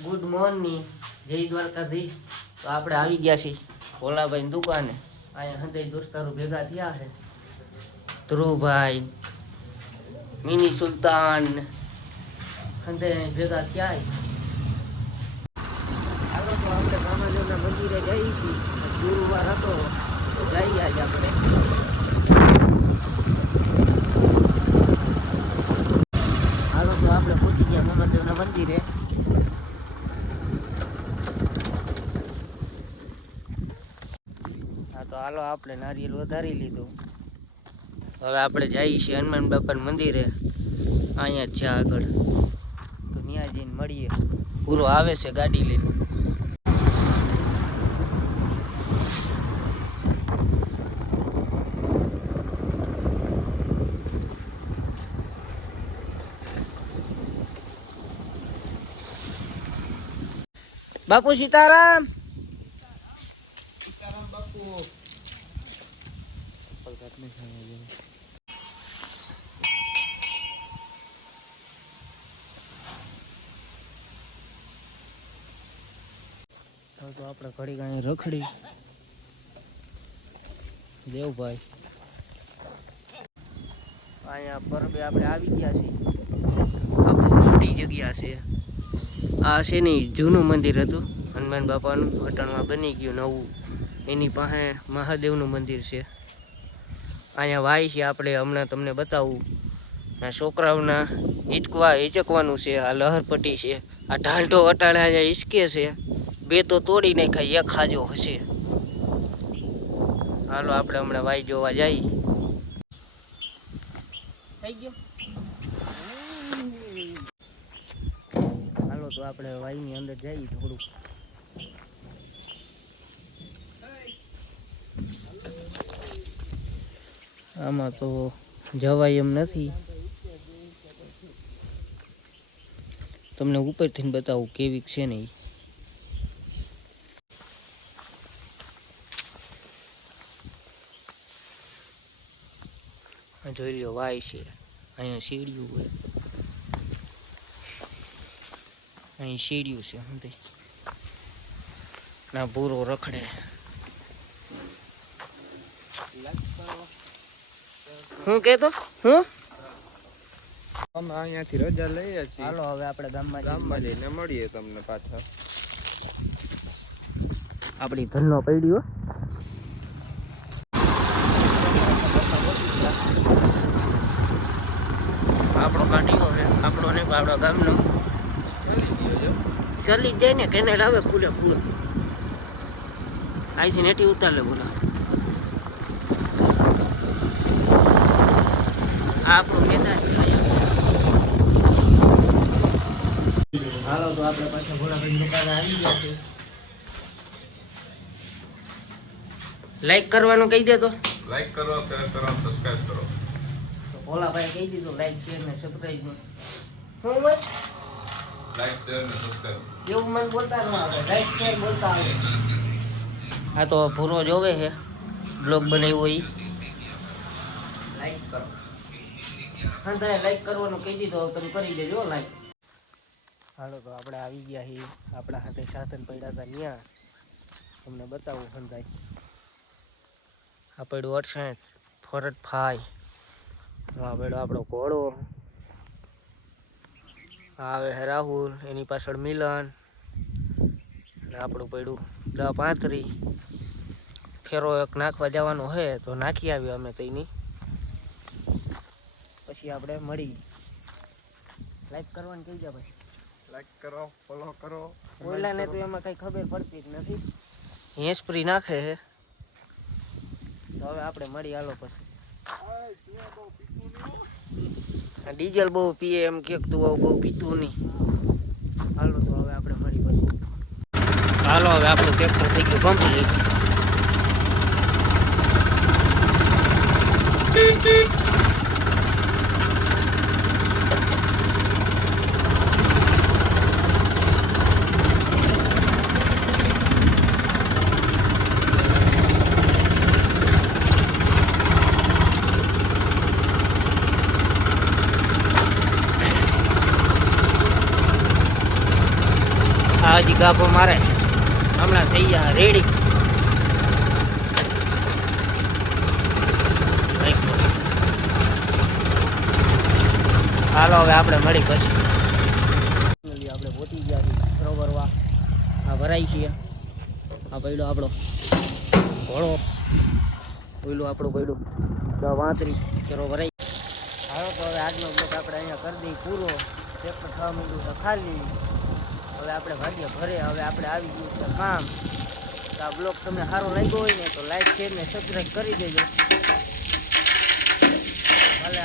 Good morning, જય દ્વારકાધીશ. તો આપણે આવી ગયા છીએ ભોલાભાઈની દુકાને. અહીંયા હંતે દોસ્તારો ભેગા થયા છે. ધ્રુવભાઈ, મિની સુલતાન હંતે ભેગા થયા છે. હાલો તો આપણે કામાદેવના મંદિરે જઈએ છીએ. ગુરુવાર હતો તો જઈએ આજે આપણે. હાલો તો આપણે પહોંચી ગયા કામાદેવના મંદિરે. તો હાલો આપણે નારિયેલ વધારી લીધું. હવે આપણે જઈએ છીએ હનુમાન બાપાના મંદિરે. અહીંયા જ છે આગળ, તો ત્યાં જઈને મળીએ. પૂરો આવે છે ગાડી લઈને. બાપુ સીતારામ. તો આપણે ઘડી ગાણી રખડી દેવભાઈ. અહીંયા પરબે આપણે આવી ગયા છીએ. આ બહુ મોટી જગ્યા છે. આ છે ને જૂનું મંદિર હતું હનુમાન બાપાનું, વટાણમાં બની ગયું નવું. એની પાસે મહાદેવનું મંદિર છે. અહીંયા વાય છે આપણે હમણાં તમને બતાવું. આ છોકરાઓના હિચકવાનું છે. આ લહરપટ્ટી છે. આ ઢાંઢો અટાણે અહીંયા હિચકે છે. બે તો તોડી નાખાય, એક ખાજો હશે. હાલો આપણે હમણાં વાય જોવા જઈએ. થઈ ગયો. હાલો તો આપણે વાયની અંદર જઈએ થોડુંક. આમાં તો જવાય એમ નથી. તમને ઉપરથી બતાવું કેવી છે ને. જોઈ લ્યો વાય છે. અહીંયા સીડીયું હોય, અહીં સીડીયું છે. ના પૂરો રખડે. હું કેતો હું અમે અહીંયાથી રજા લઈએ છીએ. હાલો હવે આપણે ગામમાં જઈને મળીએ તમને પાછા. આપણી ધનનો પડ્યો. આપણો કાઢ્યો છે. આપણો ને આપણા ગામનો ચાલી જાય ને. કેનેલ આવે ફૂલે ફૂલ. આઈથી નેટી ઉતાર બોલા. આપણું મેદાન છે. હાલો તો આપણે પાછા ભોળાભાઈ દુકાને આવી ગયા છે. લાઈક કરવાનું કહી દે. તો લાઈક કરો, શેર કરો, સબસ્ક્રાઇબ કરો. તો ભોળાભાઈ કહી દીધું લાઈક શેર ને સબસ્ક્રાઇબ. શું હોય લાઈક શેર ને સબસ્ક્રાઇબ એવું મને બોલતા ન આવે. લાઈક શેર બોલતા આવે. આ તો પૂરો જોવે છે બ્લોગ બનાવ્યો એ. લાઈક કરો. હા તારે લાઈક કરવાનું કહી દીધું. હવે તમે કરી દેજો લાઈક. હાલો તો આપણે આવી ગયા છીએ. આપણા હાથે સાધન પડ્યા હતા ત્યાં. તમને બતાવું સંધાય. આ પડ્યું 68 ફોરટ 5. આ પડ્યો આપણો ઘોડો. આવે હે રાહુલ, એની પાછળ મિલન. ને આપણું પડ્યું 10-35. ફેરો એક નાખવા જવાનો હે તો નાખી આવ્યો અમે તો એની. પછી આપણે મળી. લાઈક કરવાનું કહી જાય ભાઈ. લાઈક કરો, ફોલો કરો. ઓલાને તો એમાં કઈ ખબર પડતી જ નથી. હેસ્પ્રી નાખે છે. તો હવે આપણે મળી. હાલો પછી. ડીઝલ બહુ પીએ એમ કે તું આવું બહુ પીતું નહીં. હાલો તો હવે આપણે મળી પછી. હાલો હવે આપણું ટ્રેક્ટર થઈ ગયું કમ્પ્લીટ. હજી ગાભો મારે હમણાં થઈ ગયા રેડી. હાલો હવે આપણે મળી પછી. આપણે પહોંચી ગયા છીએ સરોવરવા. આ ભરાઈ છીએ. આ પડ્યો આપણો ઘોડો. ઓઈલું આપણું પડ્યું 10-32 ચરો ભરાઈ. હાલો તો હવે આજનો બ્લોગ આપણે અહીંયા કરી દઈએ પૂરો. ટ્રેક્ટર થવા માંડ્યું તો ખાલી. હવે આપણે ભાગ્ય ઘરે. હવે આપણે આવી ગયું છે કામ. તો આ બ્લોગ તમને સારો લાગ્યો હોય ને તો લાઈક શેર ને સબસ્ક્રાઈબ કરી દેજો. ભલે